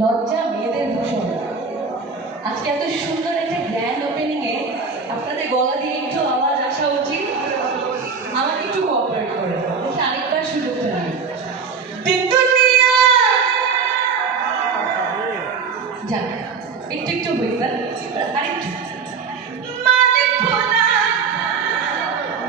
লজ্জা মেয়েদের ভূষণ। আজকে এত সুন্দর একটা গ্র্যান্ড ওপেনিং এ আপনাদের গলা দিয়ে একটু আওয়াজ আসা উচিত। আমাকে একটু কোঅপারেট করে আরেকবার সুযোগটা নিন। যান একটু একটু হইতাম আরেকটু